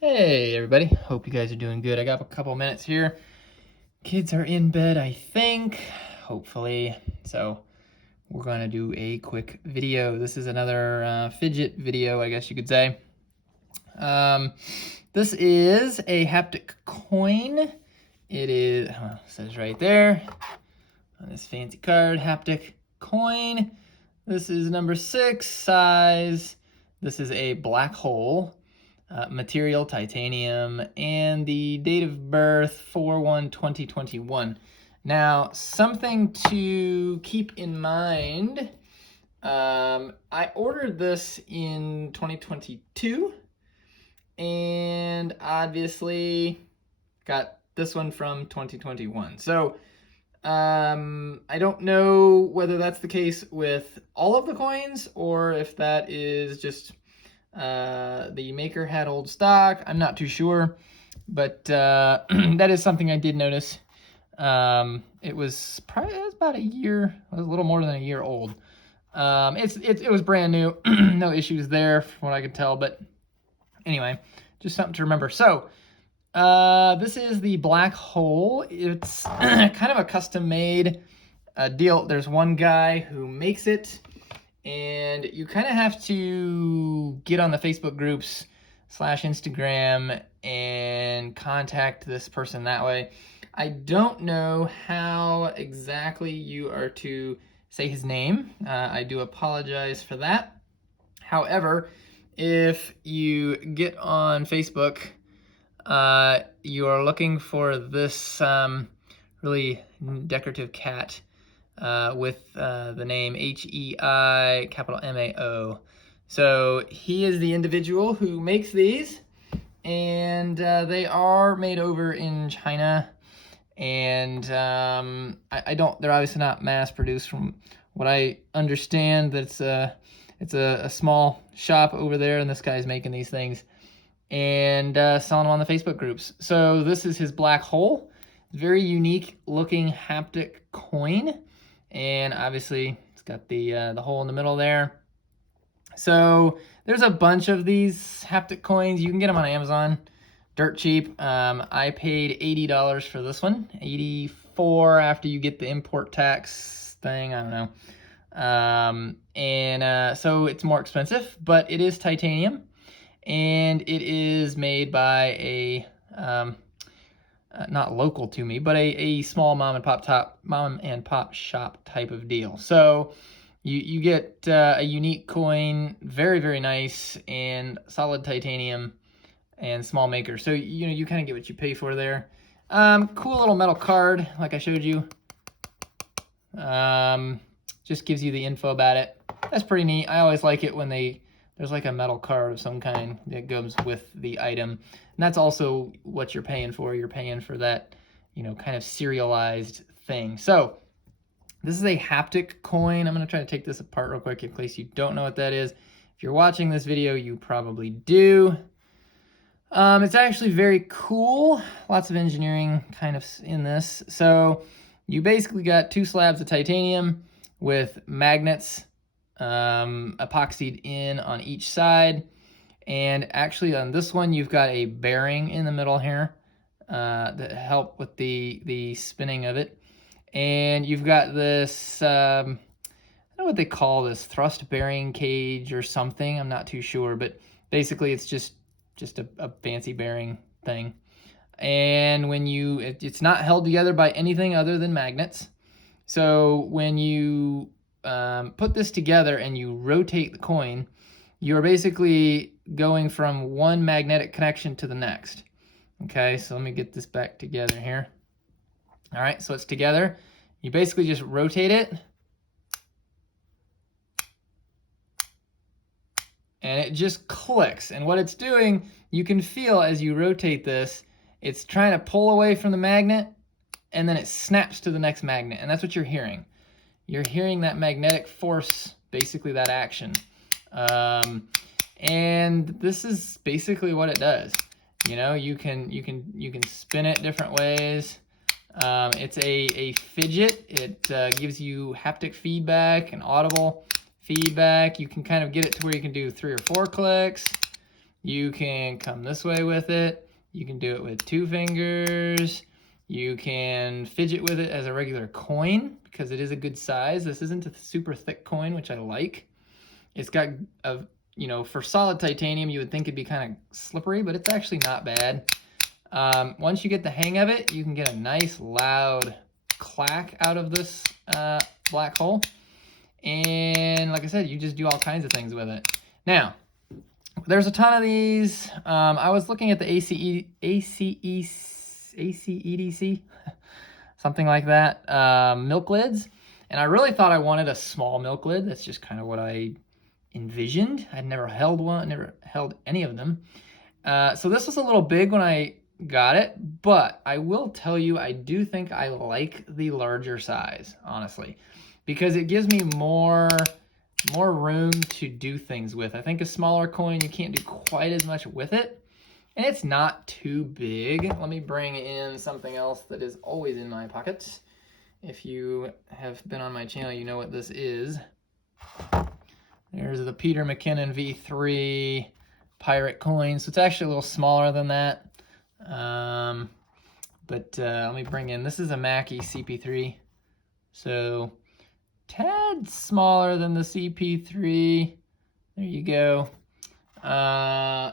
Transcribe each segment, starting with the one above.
Hey everybody, hope you guys are doing good. I got a couple minutes here. Kids are in bed, I think, hopefully. So we're gonna do a quick video. This is another fidget video, I guess you could say. This is a haptic coin. It says right there on this fancy card, haptic coin. This is number 6 size. This is a black hole. Material titanium, and the date of birth 4/1/2021. Now, something to keep in mind, I ordered this in 2022 and obviously got this one from 2021. So I don't know whether that's the case with all of the coins or if that is just the maker had old stock. I'm not too sure, but that is something I did notice. It was about a year, it was a little more than a year old. It was brand new, no issues there from what I could tell, but anyway, just something to remember. So this is the black hole. It's kind of a custom made deal. There's one guy who makes it, and you kind of have to get on the Facebook groups / Instagram and contact this person that way. I don't know how exactly you are to say his name. I do apologize for that. However, if you get on Facebook, you are looking for this really decorative cat with the name HEI capital MAO. So he is the individual who makes these, and they are made over in China, and they're obviously not mass produced from what I understand. It's a small shop over there, and this guy's making these things and selling them on the Facebook groups. So this is his black hole. Very unique looking haptic coin. And obviously it's got the hole in the middle there. So there's a bunch of these haptic coins. You can get them on Amazon, dirt cheap. I paid $80 for this one, $84 after you get the import tax thing. I don't know. So it's more expensive, but it is titanium, and it is made by a not local to me, but a small mom and pop shop type of deal. So you get a unique coin, very, very nice, and solid titanium and small maker. So you kind of get what you pay for there. Cool little metal card, like I showed you. Just gives you the info about it. That's pretty neat. I always like it when there's like a metal card of some kind that goes with the item. And that's also what you're paying for. You're paying for that, kind of serialized thing. So this is a haptic coin. I'm going to try to take this apart real quick in case you don't know what that is. If you're watching this video, you probably do. It's actually very cool. Lots of engineering kind of in this. So you basically got 2 slabs of titanium with magnets epoxied in on each side, and actually on this one you've got a bearing in the middle here that help with the spinning of it, and you've got this I don't know what they call this, thrust bearing cage or something. I'm not too sure, but basically it's just a fancy bearing thing. And when it's not held together by anything other than magnets. So when you put this together and you rotate the coin, you're basically going from one magnetic connection to the next. Okay, so let me get this back together here. All right, so it's together. You basically just rotate it, and it just clicks. And what it's doing, you can feel as you rotate this, it's trying to pull away from the magnet, and then it snaps to the next magnet, and that's what you're hearing. You're hearing that magnetic force, basically that action. And this is basically what it does. You can spin it different ways. It's a fidget. It gives you haptic feedback and audible feedback. You can kind of get it to where you can do 3 or 4 clicks. You can come this way with it. You can do it with 2 fingers. You can fidget with it as a regular coin because it is a good size. This isn't a super thick coin, which I like. It's got a, for solid titanium, you would think it'd be kind of slippery, but it's actually not bad. Once you get the hang of it, you can get a nice loud clack out of this black hole. And like I said, you just do all kinds of things with it. Now, there's a ton of these. I was looking at the ACEDC, something like that, milk lids. And I really thought I wanted a small milk lid. That's just kind of what I envisioned. I'd never held one, never held any of them. So this was a little big when I got it, but I will tell you, I do think I like the larger size, honestly, because it gives me more room to do things with. I think a smaller coin, you can't do quite as much with it, and it's not too big. Let me bring in something else that is always in my pockets. If you have been on my channel, you know what this is. There's the Peter McKinnon V3 Pirate coin. So it's actually a little smaller than that. Let me bring in, this is a Mackie CP3. So tad smaller than the CP3. There you go.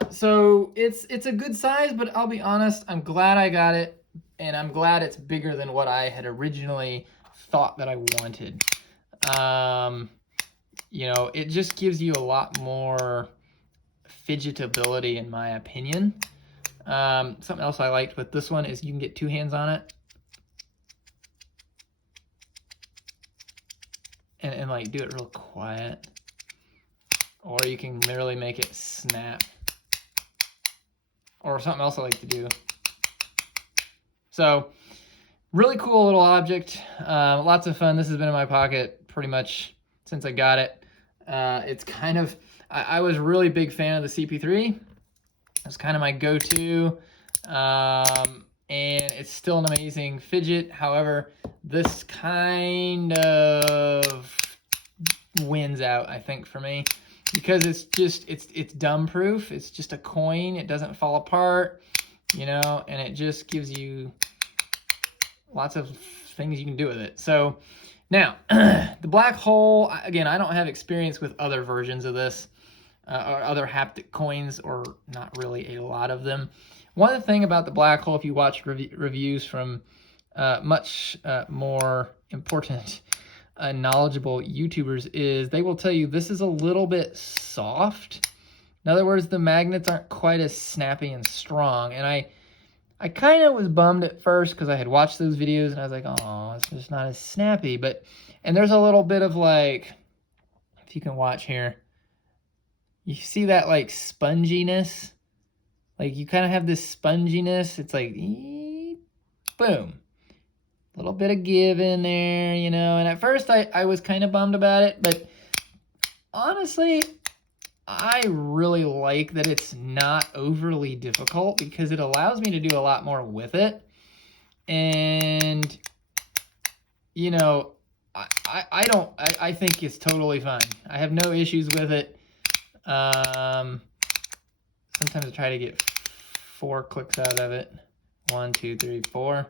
So it's a good size, but I'll be honest, I'm glad I got it, and I'm glad it's bigger than what I had originally thought that I wanted. It just gives you a lot more fidgetability, in my opinion. Something else I liked with this one is you can get 2 hands on it and like do it real quiet, or you can literally make it snap, or something else I like to do. So really cool little object, lots of fun. This has been in my pocket pretty much since I got it. It's kind of, I was a really big fan of the CP3. It's kind of my go-to, and it's still an amazing fidget. However, this kind of wins out, I think, for me, because it's just, it's dumb-proof. It's just a coin. It doesn't fall apart, and it just gives you lots of things you can do with it. So now, the black hole, again, I don't have experience with other versions of this, or other haptic coins, or not really a lot of them. One thing about the black hole, if you watch reviews from much more important, knowledgeable YouTubers, is they will tell you this is a little bit soft. In other words, the magnets aren't quite as snappy and strong. And I kind of was bummed at first because I had watched those videos and I was like, oh, it's just not as snappy. And there's a little bit of like, if you can watch here, you see that like sponginess? Like you kind of have this sponginess. It's like, boom. A little bit of give in there, And at first I was kind of bummed about it. But honestly, I really like that it's not overly difficult because it allows me to do a lot more with it. And, I think it's totally fine. I have no issues with it. Sometimes I try to get 4 clicks out of it. 1, 2, 3, 4.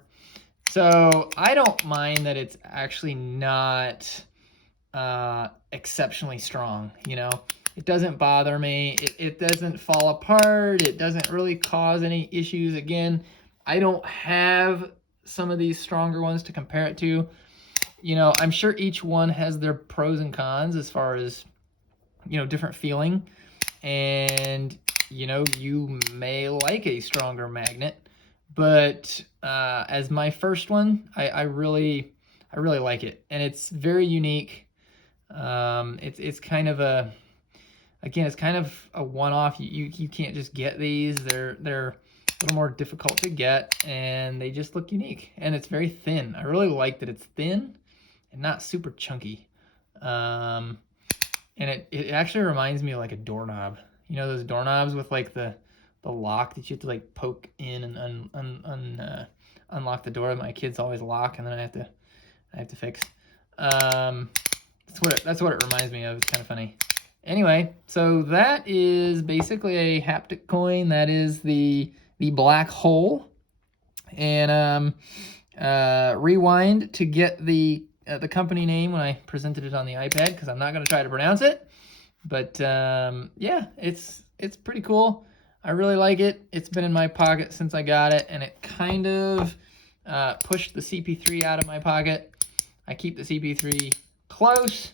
So I don't mind that it's actually not exceptionally strong, It doesn't bother me. It doesn't fall apart. It doesn't really cause any issues. Again, I don't have some of these stronger ones to compare it to. I'm sure each one has their pros and cons as far as, different feeling. And, you may like a stronger magnet. But as my first one, I really like it. And it's very unique. It's kind of a... Again, it's kind of a one-off. You can't just get these. They're a little more difficult to get, and they just look unique. And it's very thin. I really like that it's thin and not super chunky. And it actually reminds me of like a doorknob. Those doorknobs with like the lock that you have to like poke in and unlock the door. My kids always lock, and then I have to fix. That's what it reminds me of. It's kind of funny. anyway, so that is basically a haptic coin. That is the Blackhole. And rewind to get the company name when I presented it on the iPad, because I'm not going to try to pronounce it. But yeah, it's pretty cool. I really like it. It's been in my pocket since I got it, and it kind of pushed the CP3 out of my pocket. I keep the CP3 close,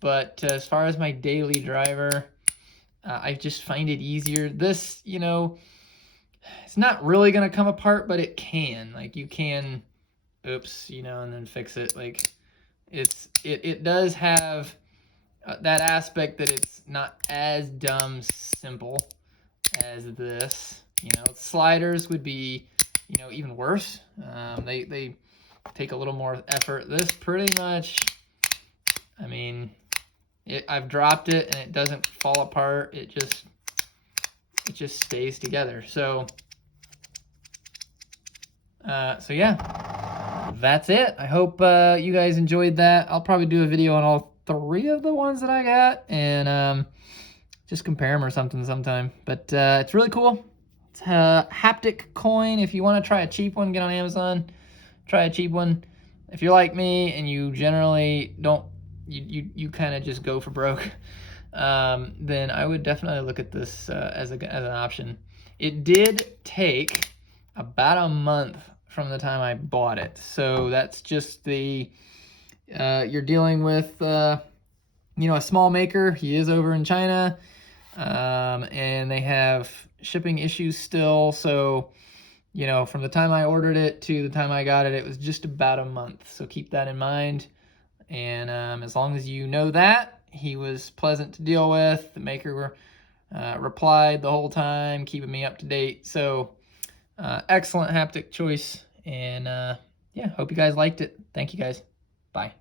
but as far as my daily driver, I just find it easier. This, you know, it's not really going to come apart, but it can. Like, you can, oops, you know, and then fix it. Like, it does have that aspect that it's not as dumb simple as this. You know, sliders would be, you know, even worse. They take a little more effort. This pretty much, I mean, I've dropped it and it doesn't fall apart. It just stays together. So yeah, that's it. I hope you guys enjoyed that. I'll probably do a video on all 3 of the ones that I got, and just compare them or something sometime. But it's really cool. It's a haptic coin. If you want to try a cheap one, get on Amazon. Try a cheap one. If you're like me and you generally don't, you kind of just go for broke, then I would definitely look at this as an option. It did take about a month from the time I bought it, so that's just the you're dealing with you know, a small maker. He is over in China, and they have shipping issues still. So, you know, from the time I ordered it to the time I got it, it was just about a month. So keep that in mind. And as long as you know that, he was pleasant to deal with. The maker replied the whole time, keeping me up to date. So excellent haptic choice. And yeah, hope you guys liked it. Thank you guys. Bye.